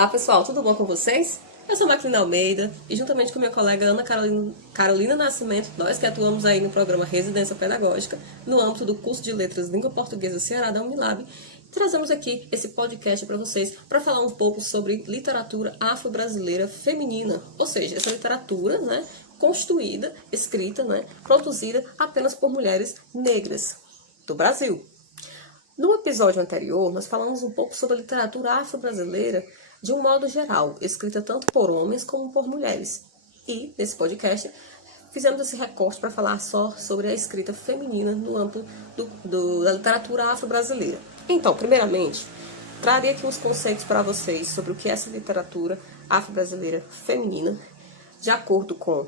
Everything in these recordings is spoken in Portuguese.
Olá pessoal, tudo bom com vocês? Eu sou Maclina Almeida e juntamente com minha colega Ana Carolina Nascimento, nós que atuamos aí no programa Residência Pedagógica, no âmbito do curso de Letras Língua Portuguesa Ceará da Unilab, trazemos aqui esse podcast para vocês para falar um pouco sobre literatura afro-brasileira feminina, ou seja, essa literatura, construída, escrita, produzida apenas por mulheres negras do Brasil. No episódio anterior, nós falamos um pouco sobre a literatura afro-brasileira de um modo geral, escrita tanto por homens como por mulheres. E, nesse podcast, fizemos esse recorte para falar só sobre a escrita feminina no âmbito da literatura afro-brasileira. Então, primeiramente, trarei aqui uns conceitos para vocês sobre o que é essa literatura afro-brasileira feminina, de acordo com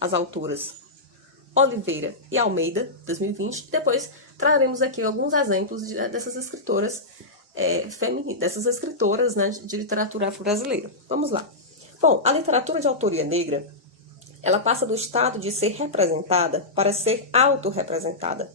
as autoras Oliveira e Almeida, 2020, e depois traremos aqui alguns exemplos dessas escritoras femininas, dessas escritoras de literatura afro-brasileira. Vamos lá. Bom, a literatura de autoria negra, ela passa do estado de ser representada para ser autorrepresentada.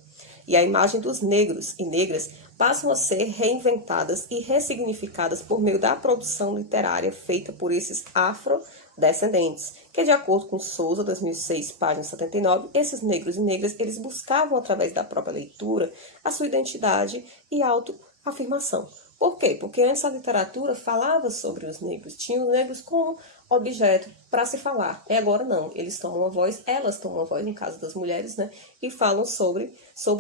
E a imagem dos negros e negras passam a ser reinventadas e ressignificadas por meio da produção literária feita por esses afrodescendentes, que de acordo com Souza, 2006, página 79, esses negros e negras, eles buscavam através da própria leitura a sua identidade e autoafirmação. Por quê? Porque antes a literatura falava sobre os negros, tinha os negros como objeto para se falar. E agora não, eles tomam a voz, elas tomam a voz, no caso das mulheres, e falam sobre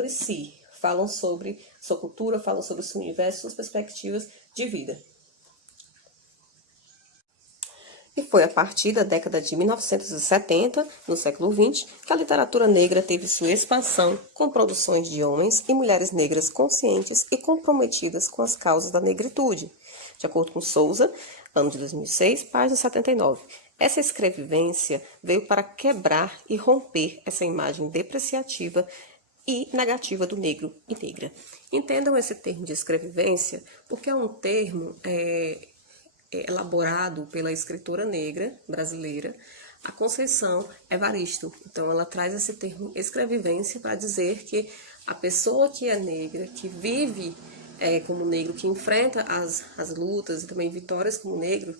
si, falam sobre sua cultura, falam sobre o seu universo, suas perspectivas de vida. E foi a partir da década de 1970, no século XX, que a literatura negra teve sua expansão com produções de homens e mulheres negras conscientes e comprometidas com as causas da negritude. De acordo com Souza, ano de 2006, página 79. Essa escrevivência veio para quebrar e romper essa imagem depreciativa e negativa do negro e negra. Entendam esse termo de escrevivência, porque é um termo elaborado pela escritora negra brasileira, a Conceição Evaristo. Então, ela traz esse termo escrevivência para dizer que a pessoa que é negra, que vive como negro, que enfrenta as lutas e também vitórias como negro,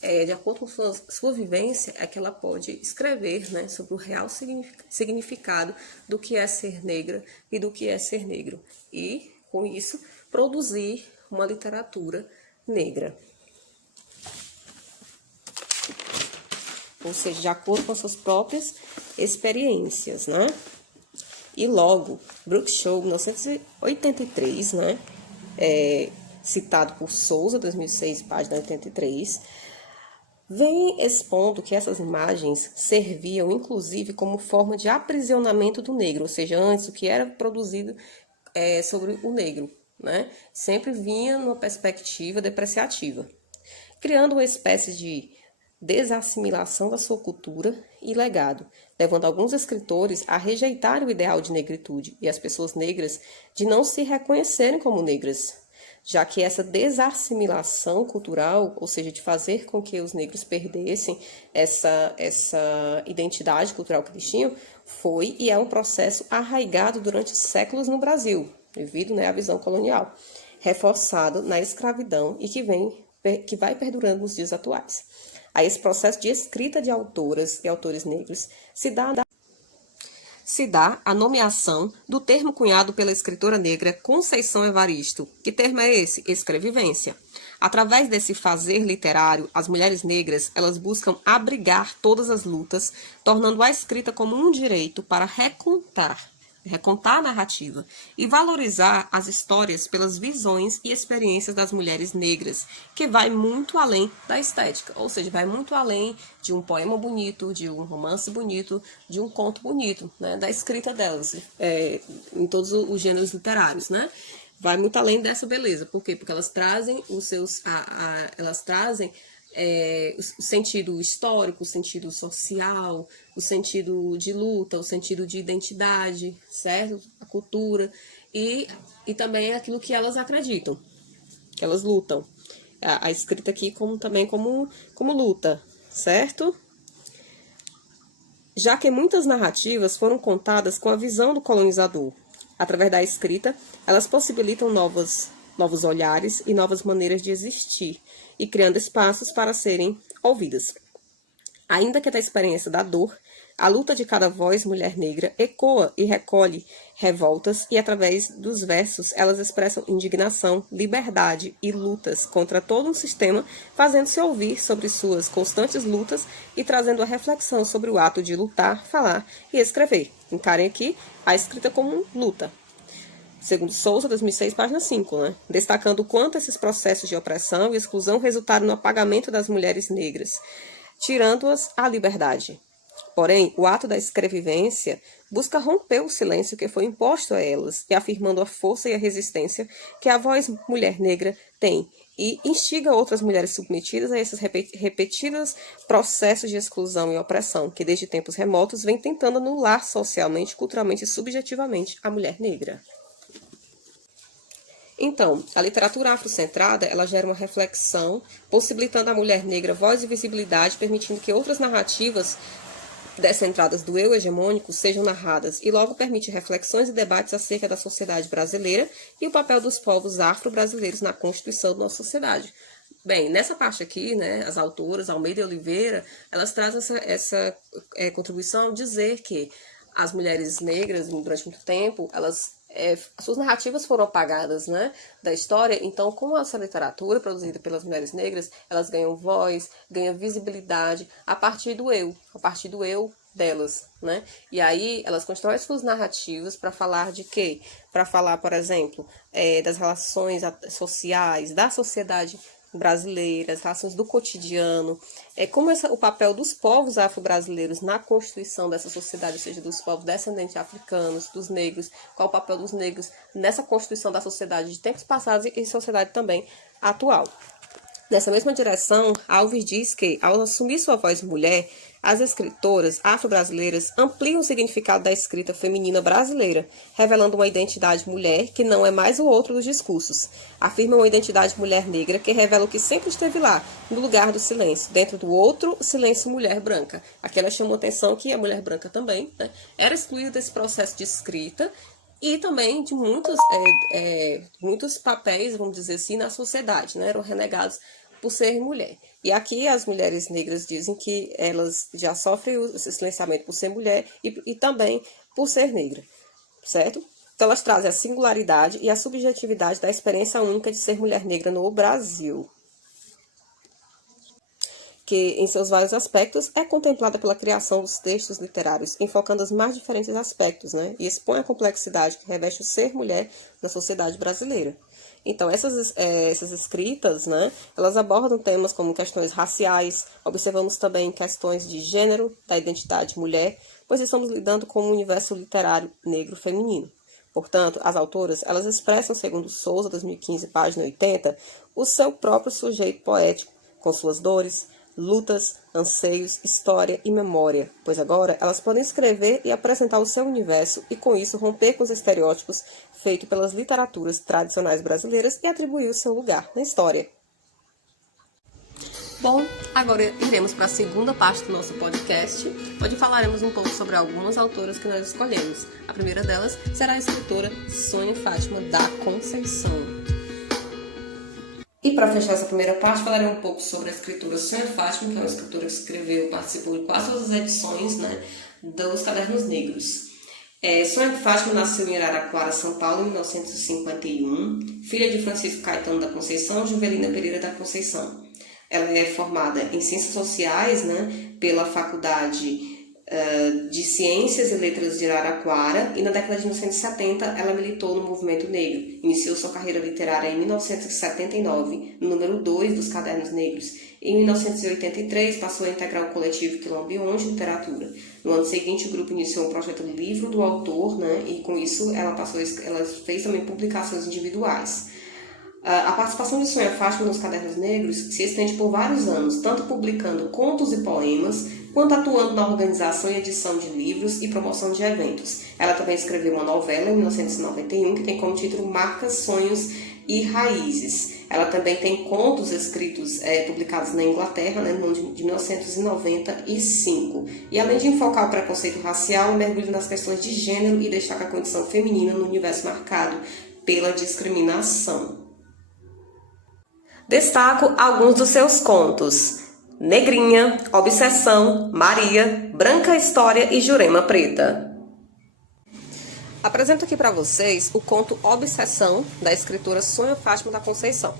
de acordo com sua vivência, é que ela pode escrever sobre o real significado do que é ser negra e do que é ser negro. E, com isso, produzir uma literatura negra. Ou seja, de acordo com suas próprias experiências, E logo, Brooke Shaw, 1983, citado por Souza, 2006, página 83, vem expondo que essas imagens serviam, inclusive, como forma de aprisionamento do negro, ou seja, antes o que era produzido sobre o negro, sempre vinha numa perspectiva depreciativa, criando uma espécie de desassimilação da sua cultura e legado, levando alguns escritores a rejeitarem o ideal de negritude e as pessoas negras de não se reconhecerem como negras, já que essa desassimilação cultural, ou seja, de fazer com que os negros perdessem essa identidade cultural que eles tinham, foi e é um processo arraigado durante séculos no Brasil, devido à visão colonial, reforçado na escravidão e que vai perdurando nos dias atuais. A esse processo de escrita de autoras e autores negros se dá a nomeação do termo cunhado pela escritora negra Conceição Evaristo. Que termo é esse? Escrevivência. Através desse fazer literário, as mulheres negras elas buscam abrigar todas as lutas, tornando a escrita como um direito para recontar a narrativa e valorizar as histórias pelas visões e experiências das mulheres negras, que vai muito além da estética, ou seja, vai muito além de um poema bonito, de um romance bonito, de um conto bonito, da escrita delas, em todos os gêneros literários, Vai muito além dessa beleza. Por quê? Porque elas trazem o sentido histórico, o sentido social, o sentido de luta, o sentido de identidade, certo? A cultura e também aquilo que elas acreditam, que elas lutam. A escrita aqui também como luta, certo? Já que muitas narrativas foram contadas com a visão do colonizador. Através da escrita, elas possibilitam novas novos olhares e novas maneiras de existir, e criando espaços para serem ouvidas. Ainda que da experiência da dor, a luta de cada voz mulher negra ecoa e recolhe revoltas e, através dos versos, elas expressam indignação, liberdade e lutas contra todo um sistema, fazendo-se ouvir sobre suas constantes lutas e trazendo a reflexão sobre o ato de lutar, falar e escrever. Encarem aqui a escrita como luta. Segundo Souza, 2006, página 5, destacando o quanto esses processos de opressão e exclusão resultaram no apagamento das mulheres negras, tirando-as à liberdade. Porém, o ato da escrevivência busca romper o silêncio que foi imposto a elas e afirmando a força e a resistência que a voz mulher negra tem e instiga outras mulheres submetidas a esses repetidos processos de exclusão e opressão que desde tempos remotos vem tentando anular socialmente, culturalmente e subjetivamente a mulher negra. Então, a literatura afrocentrada, ela gera uma reflexão, possibilitando à mulher negra voz e visibilidade, permitindo que outras narrativas descentradas do eu hegemônico sejam narradas e logo permite reflexões e debates acerca da sociedade brasileira e o papel dos povos afro-brasileiros na constituição da nossa sociedade. Bem, nessa parte aqui, as autoras, Almeida e Oliveira, elas trazem essa contribuição ao dizer que as mulheres negras, durante muito tempo, suas narrativas foram apagadas, da história. Então, com essa literatura produzida pelas mulheres negras, elas ganham voz, ganham visibilidade a partir do eu delas, E aí, elas constroem suas narrativas para falar de quê? Para falar, por exemplo, das relações sociais, da sociedade brasileira, as relações do cotidiano, como o papel dos povos afro-brasileiros na constituição dessa sociedade, ou seja, dos povos descendentes de africanos, dos negros, qual o papel dos negros nessa constituição da sociedade de tempos passados e sociedade também atual. Nessa mesma direção, Alves diz que, ao assumir sua voz mulher, as escritoras afro-brasileiras ampliam o significado da escrita feminina brasileira, revelando uma identidade mulher que não é mais o outro dos discursos. Afirmam uma identidade mulher negra que revela o que sempre esteve lá, no lugar do silêncio, dentro do outro silêncio mulher branca. Aqui ela chamou atenção que a mulher branca também era excluída desse processo de escrita e também de muitos papéis, vamos dizer assim, na sociedade, eram renegados por ser mulher. E aqui as mulheres negras dizem que elas já sofrem esse silenciamento por ser mulher e também por ser negra, certo? Então elas trazem a singularidade e a subjetividade da experiência única de ser mulher negra no Brasil, que em seus vários aspectos é contemplada pela criação dos textos literários, enfocando os mais diferentes aspectos, e expõe a complexidade que reveste o ser mulher na sociedade brasileira. Então, essas escritas, elas abordam temas como questões raciais, observamos também questões de gênero, da identidade mulher, pois estamos lidando com um universo literário negro feminino. Portanto, as autoras, elas expressam, segundo Souza, 2015, página 80, o seu próprio sujeito poético, com suas dores, lutas, anseios, história e memória, pois agora elas podem escrever e apresentar o seu universo e, com isso, romper com os estereótipos feitos pelas literaturas tradicionais brasileiras e atribuir o seu lugar na história. Bom, agora iremos para a segunda parte do nosso podcast, onde falaremos um pouco sobre algumas autoras que nós escolhemos. A primeira delas será a escritora Sônia Fátima da Conceição. E para fechar essa primeira parte, falarei um pouco sobre a escritora Sônia Fátima, que é uma escritora que escreveu e participou de quase todas as edições dos Cadernos Negros. Sônia Fátima nasceu em Araraquara, São Paulo, em 1951, filha de Francisco Caetano da Conceição e Juvelina Pereira da Conceição. Ela é formada em Ciências Sociais pela Faculdade de Ciências e Letras de Araraquara e na década de 1970 ela militou no movimento negro. Iniciou sua carreira literária em 1979, no número 2 dos Cadernos Negros. Em 1983 passou a integrar o coletivo Quilombion de Literatura. No ano seguinte o grupo iniciou um projeto Livro do Autor, e com isso ela fez também publicações individuais. A participação de Sônia Fátima nos Cadernos Negros se estende por vários anos, tanto publicando contos e poemas, quanto atuando na organização e edição de livros e promoção de eventos. Ela também escreveu uma novela em 1991 que tem como título Marcas, Sonhos e Raízes. Ela também tem contos escritos publicados na Inglaterra no ano de 1995. E além de enfocar o preconceito racial, mergulha nas questões de gênero e destaca a condição feminina no universo marcado pela discriminação. Destaco alguns dos seus contos: Negrinha, Obsessão, Maria, Branca História e Jurema Preta. Apresento aqui para vocês o conto Obsessão, da escritora Sônia Fátima da Conceição.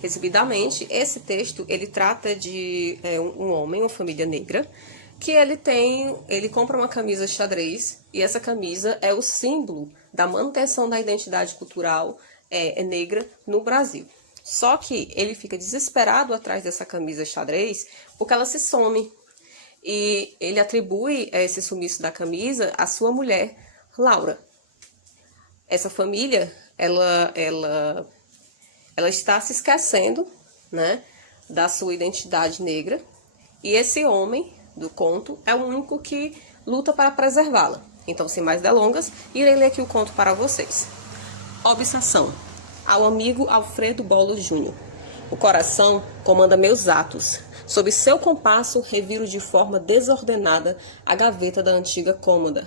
Resumidamente, esse texto ele trata de um homem, uma família negra, que ele compra uma camisa xadrez, e essa camisa é o símbolo da manutenção da identidade cultural negra no Brasil. Só que ele fica desesperado atrás dessa camisa xadrez porque ela se some. E ele atribui esse sumiço da camisa à sua mulher, Laura. Essa família, ela está se esquecendo, né, da sua identidade negra. E esse homem do conto é o único que luta para preservá-la. Então, sem mais delongas, irei ler aqui o conto para vocês. Obsessão. Ao amigo Alfredo Bolo Júnior. O coração comanda meus atos. Sob seu compasso, reviro de forma desordenada a gaveta da antiga cômoda.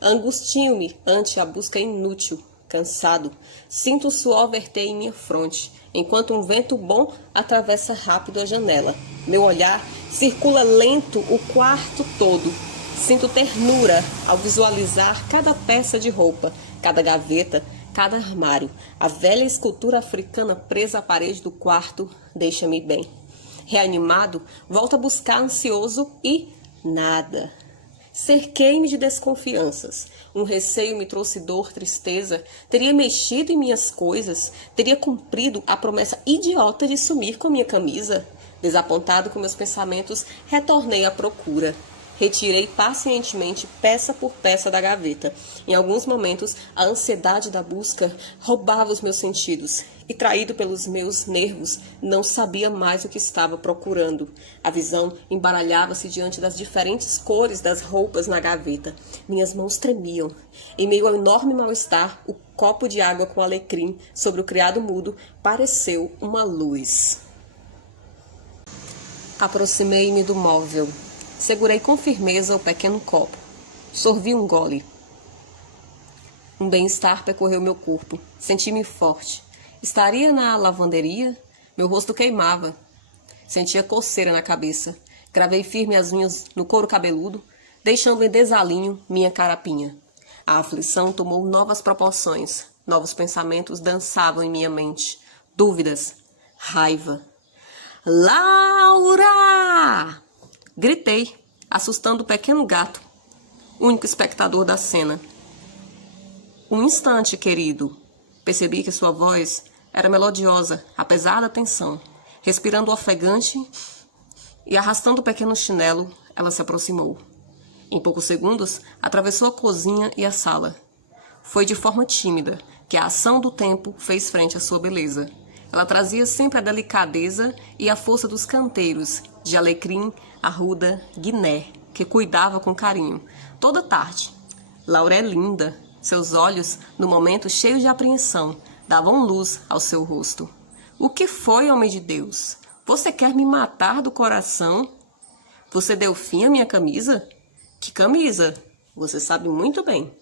Angustio-me ante a busca inútil. Cansado, sinto o suor verter em minha fronte, enquanto um vento bom atravessa rápido a janela. Meu olhar circula lento o quarto todo. Sinto ternura ao visualizar cada peça de roupa, cada gaveta, cada armário. A velha escultura africana presa à parede do quarto deixa-me bem. Reanimado, volto a buscar ansioso e nada. Cerquei-me de desconfianças. Um receio me trouxe dor, tristeza. Teria mexido em minhas coisas? Teria cumprido a promessa idiota de sumir com minha camisa? Desapontado com meus pensamentos, retornei à procura. Retirei pacientemente peça por peça da gaveta. Em alguns momentos, a ansiedade da busca roubava os meus sentidos. E, traído pelos meus nervos, não sabia mais o que estava procurando. A visão embaralhava-se diante das diferentes cores das roupas na gaveta. Minhas mãos tremiam. Em meio ao enorme mal-estar, o copo de água com alecrim sobre o criado mudo pareceu uma luz. Aproximei-me do móvel. Segurei com firmeza o pequeno copo. Sorvi um gole. Um bem-estar percorreu meu corpo. Senti-me forte. Estaria na lavanderia? Meu rosto queimava. Sentia coceira na cabeça. Gravei firme as unhas no couro cabeludo, deixando em desalinho minha carapinha. A aflição tomou novas proporções. Novos pensamentos dançavam em minha mente. Dúvidas. Raiva. Laura! Gritei, assustando o pequeno gato, único espectador da cena. Um instante, querido. Percebi que sua voz era melodiosa, apesar da tensão. Respirando ofegante e arrastando o pequeno chinelo, ela se aproximou. Em poucos segundos, atravessou a cozinha e a sala. Foi de forma tímida que a ação do tempo fez frente à sua beleza. Ela trazia sempre a delicadeza e a força dos canteiros, de alecrim, arruda, guiné, que cuidava com carinho. Toda tarde. Laura é linda. Seus olhos, no momento cheios de apreensão, davam luz ao seu rosto. O que foi, homem de Deus? Você quer me matar do coração? Você deu fim à minha camisa? Que camisa? Você sabe muito bem.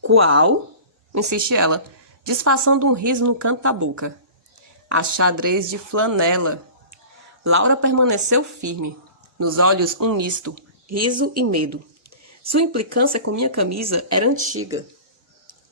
Qual? Insiste ela, disfarçando um riso no canto da boca. A xadrez de flanela. Laura permaneceu firme. Nos olhos um misto, riso e medo. Sua implicância com minha camisa era antiga.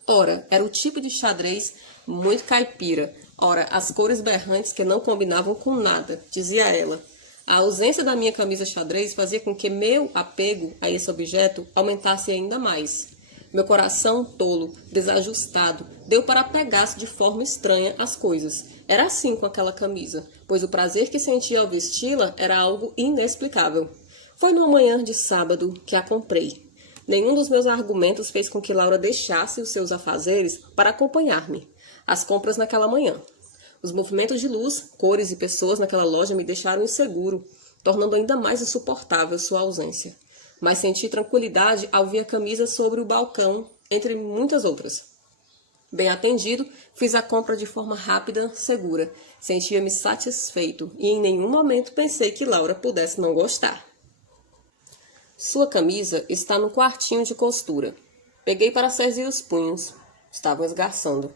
Ora, era o tipo de xadrez muito caipira. Ora, as cores berrantes que não combinavam com nada, dizia ela. A ausência da minha camisa xadrez fazia com que meu apego a esse objeto aumentasse ainda mais. Meu coração tolo, desajustado, deu para apegar-se de forma estranha às coisas. Era assim com aquela camisa, pois o prazer que sentia ao vesti-la era algo inexplicável. Foi numa manhã de sábado que a comprei. Nenhum dos meus argumentos fez com que Laura deixasse os seus afazeres para acompanhar-me. As compras naquela manhã. Os movimentos de luz, cores e pessoas naquela loja me deixaram inseguro, tornando ainda mais insuportável sua ausência. Mas senti tranquilidade ao ver a camisa sobre o balcão, entre muitas outras. Bem atendido, fiz a compra de forma rápida, segura. Sentia-me satisfeito e em nenhum momento pensei que Laura pudesse não gostar. Sua camisa está no quartinho de costura. Peguei para cerzir os punhos. Estavam esgarçando.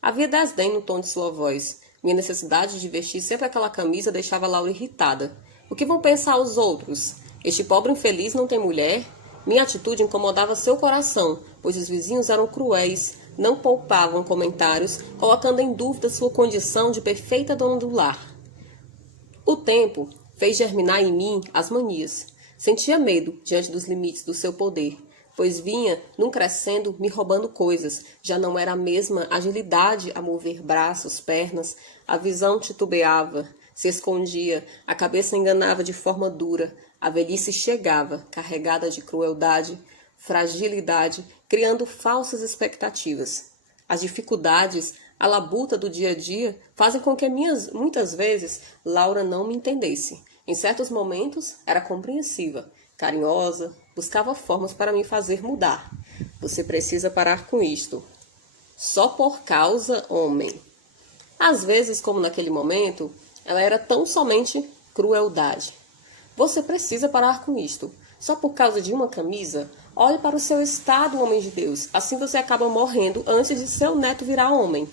Havia desdém no tom de sua voz, Minha necessidade de vestir sempre aquela camisa deixava Laura irritada. O que vão pensar os outros? Este pobre infeliz não tem mulher? Minha atitude incomodava seu coração, pois os vizinhos eram cruéis, não poupavam comentários, colocando em dúvida sua condição de perfeita dona do lar. O tempo fez germinar em mim as manias. Sentia medo diante dos limites do seu poder, pois vinha, num crescendo, me roubando coisas. Já não era a mesma agilidade a mover braços, pernas. A visão titubeava, se escondia, a cabeça enganava de forma dura. A velhice chegava, carregada de crueldade, fragilidade, criando falsas expectativas. As dificuldades, a labuta do dia a dia, fazem com que muitas vezes Laura não me entendesse. Em certos momentos, era compreensiva, carinhosa, buscava formas para me fazer mudar. Você precisa parar com isto. Só por causa, homem. Às vezes, como naquele momento, ela era tão somente crueldade. Você precisa parar com isto. Só por causa de uma camisa? Olhe para o seu estado, homem de Deus. Assim você acaba morrendo antes de seu neto virar homem.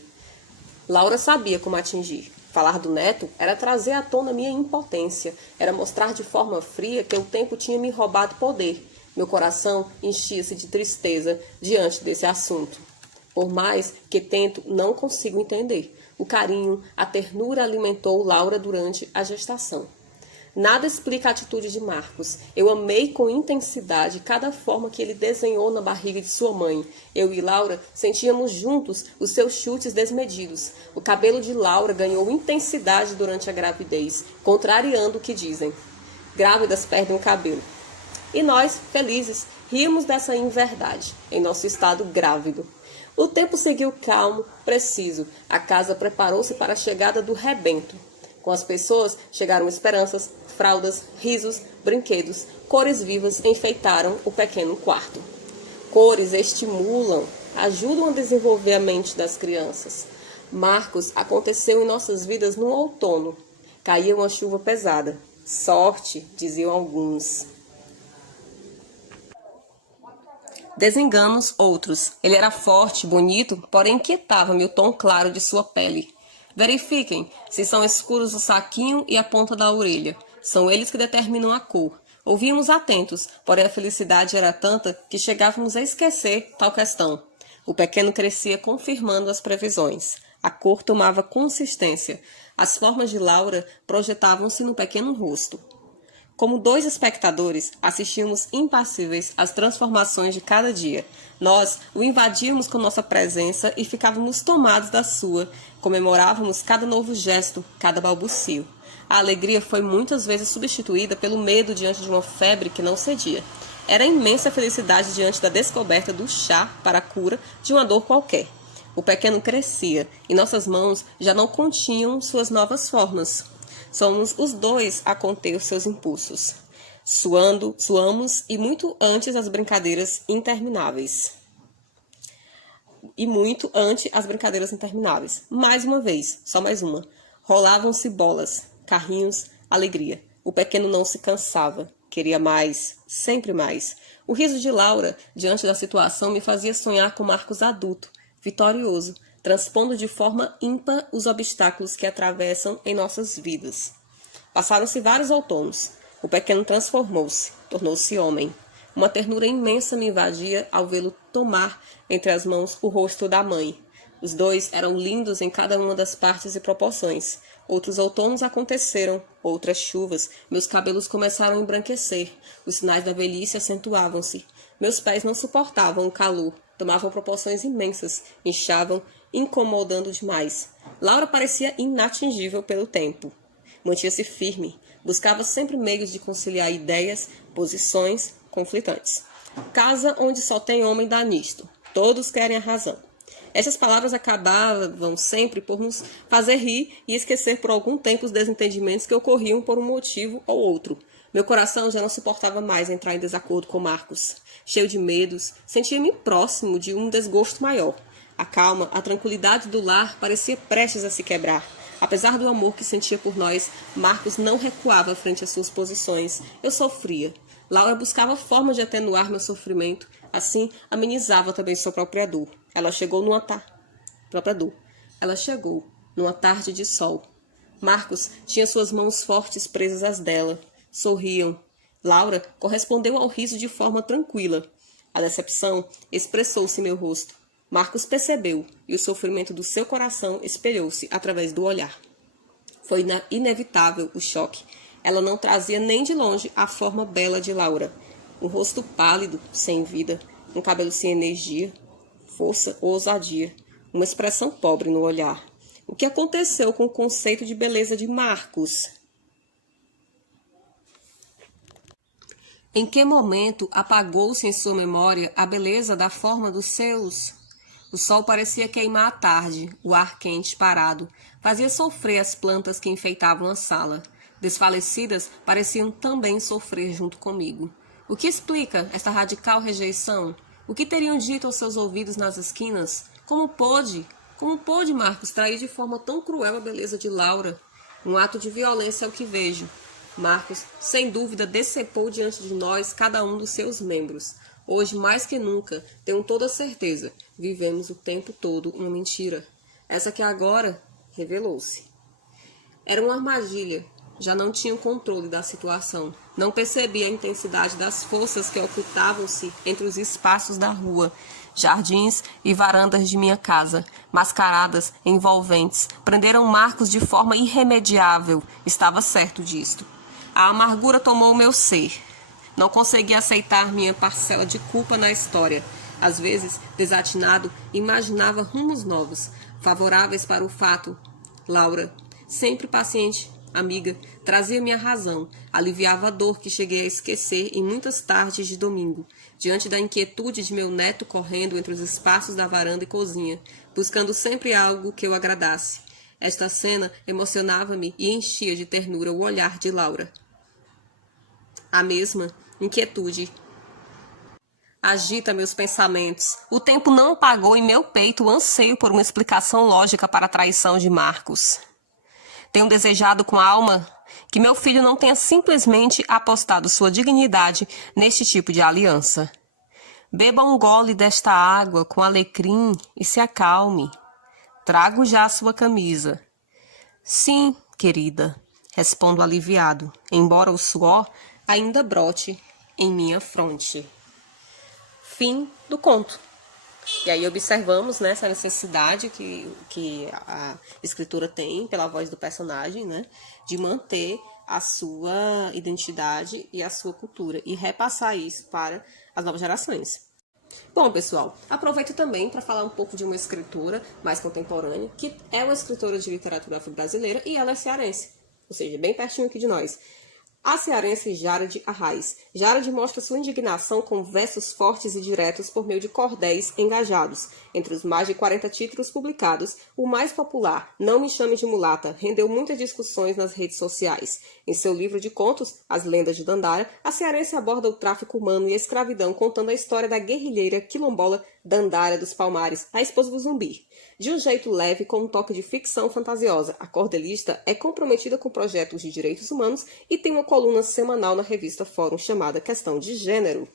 Laura sabia como atingir. Falar do neto era trazer à tona minha impotência. Era mostrar de forma fria que o tempo tinha me roubado poder. Meu coração enchia-se de tristeza diante desse assunto. Por mais que tento, não consigo entender. O carinho, a ternura alimentou Laura durante a gestação. Nada explica a atitude de Marcos. Eu amei com intensidade cada forma que ele desenhou na barriga de sua mãe. Eu e Laura sentíamos juntos os seus chutes desmedidos. O cabelo de Laura ganhou intensidade durante a gravidez, contrariando o que dizem. Grávidas perdem o cabelo. E nós, felizes, ríamos dessa inverdade, em nosso estado grávido. O tempo seguiu calmo, preciso. A casa preparou-se para a chegada do rebento. Com as pessoas chegaram esperanças, fraldas, risos, brinquedos. Cores vivas enfeitaram o pequeno quarto. Cores estimulam, ajudam a desenvolver a mente das crianças. Marcos aconteceu em nossas vidas no outono. Caía uma chuva pesada. Sorte, diziam alguns. Desenganos, outros. Ele era forte, bonito, porém inquietava-me o tom claro de sua pele. Verifiquem se são escuros o saquinho e a ponta da orelha. São eles que determinam a cor. Ouvíamos atentos, porém a felicidade era tanta que chegávamos a esquecer tal questão. O pequeno crescia confirmando as previsões. A cor tomava consistência. As formas de Laura projetavam-se no pequeno rosto. Como 2 espectadores, assistíamos impassíveis às transformações de cada dia. Nós o invadíamos com nossa presença e ficávamos tomados da sua. Comemorávamos cada novo gesto, cada balbucio. A alegria foi muitas vezes substituída pelo medo diante de uma febre que não cedia. Era imensa felicidade diante da descoberta do chá para a cura de uma dor qualquer. O pequeno crescia e nossas mãos já não continham suas novas formas. Somos os 2 a conter os seus impulsos. Suamos e muito antes as brincadeiras intermináveis. Mais uma vez, só mais uma. Rolavam-se bolas, carrinhos, alegria. O pequeno não se cansava. Queria mais, sempre mais. O riso de Laura, diante da situação, me fazia sonhar com Marcos adulto, vitorioso, transpondo de forma ímpar os obstáculos que atravessam em nossas vidas. Passaram-se vários outonos. O pequeno transformou-se, tornou-se homem. Uma ternura imensa me invadia ao vê-lo tomar entre as mãos o rosto da mãe. Os 2 eram lindos em cada uma das partes e proporções. Outros outonos aconteceram, outras chuvas. Meus cabelos começaram a embranquecer. Os sinais da velhice acentuavam-se. Meus pés não suportavam o calor. Tomavam proporções imensas, inchavam, incomodando demais. Laura parecia inatingível pelo tempo. Mantinha-se firme, buscava sempre meios de conciliar ideias, posições conflitantes. Casa onde só tem homem dá nisto. Todos querem a razão. Essas palavras acabavam sempre por nos fazer rir e esquecer por algum tempo os desentendimentos que ocorriam por um motivo ou outro. Meu coração já não suportava mais entrar em desacordo com Marcos. Cheio de medos, sentia-me próximo de um desgosto maior. A calma, a tranquilidade do lar parecia prestes a se quebrar. Apesar do amor que sentia por nós, Marcos não recuava frente às suas posições. Eu sofria. Laura buscava formas de atenuar meu sofrimento. Assim, amenizava também sua própria dor. Ela chegou numa tarde de sol. Marcos tinha suas mãos fortes presas às dela. Sorriam. Laura correspondeu ao riso de forma tranquila. A decepção expressou-se em meu rosto. Marcos percebeu, e o sofrimento do seu coração espelhou-se através do olhar. Foi inevitável o choque. Ela não trazia nem de longe a forma bela de Laura. Um rosto pálido, sem vida, um cabelo sem energia, força ou ousadia, uma expressão pobre no olhar. O que aconteceu com o conceito de beleza de Marcos? Em que momento apagou-se em sua memória a beleza da forma dos seus? O sol parecia queimar a tarde, o ar quente parado fazia sofrer as plantas que enfeitavam a sala. Desfalecidas, pareciam também sofrer junto comigo. O que explica esta radical rejeição? O que teriam dito aos seus ouvidos nas esquinas? Como pôde Marcos trair de forma tão cruel a beleza de Laura? Um ato de violência é o que vejo. Marcos, sem dúvida, decepou diante de nós cada um dos seus membros. Hoje, mais que nunca, tenho toda a certeza, vivemos o tempo todo uma mentira. Essa que agora revelou-se. Era uma armadilha. Já não tinha o controle da situação. Não percebia a intensidade das forças que ocultavam-se entre os espaços da rua, jardins e varandas de minha casa. Mascaradas, envolventes, prenderam Marcos de forma irremediável. Estava certo disto. A amargura tomou o meu ser. Não consegui aceitar minha parcela de culpa na história. Às vezes, desatinado, imaginava rumos novos, favoráveis para o fato. Laura, sempre paciente, amiga, trazia minha razão, aliviava a dor que cheguei a esquecer em muitas tardes de domingo, diante da inquietude de meu neto correndo entre os espaços da varanda e cozinha, buscando sempre algo que o agradasse. Esta cena emocionava-me e enchia de ternura o olhar de Laura. A mesma inquietude agita meus pensamentos. O tempo não apagou em meu peito o anseio por uma explicação lógica para a traição de Marcos. Tenho desejado com a alma que meu filho não tenha simplesmente apostado sua dignidade neste tipo de aliança. Beba um gole desta água com alecrim e se acalme. Trago já a sua camisa. Sim, querida, respondo aliviado, embora o suor ainda brote em minha fronte. Fim do conto. E aí observamos, né, essa necessidade que a escritora tem pela voz do personagem, né, de manter a sua identidade e a sua cultura e repassar isso para as novas gerações. Bom, pessoal, aproveito também para falar um pouco de uma escritora mais contemporânea, que é uma escritora de literatura afro-brasileira e ela é cearense, ou seja, bem pertinho aqui de nós. A cearense Jarade Arraes. Jarade mostra sua indignação com versos fortes e diretos por meio de cordéis engajados. Entre os mais de 40 títulos publicados, o mais popular, Não Me Chame de Mulata, rendeu muitas discussões nas redes sociais. Em seu livro de contos, As Lendas de Dandara, a cearense aborda o tráfico humano e a escravidão, contando a história da guerrilheira quilombola Dandara dos Palmares, a esposa do Zumbi. De um jeito leve, com um toque de ficção fantasiosa, a cordelista é comprometida com projetos de direitos humanos e tem uma coluna semanal na revista Fórum chamada Questão de Gênero.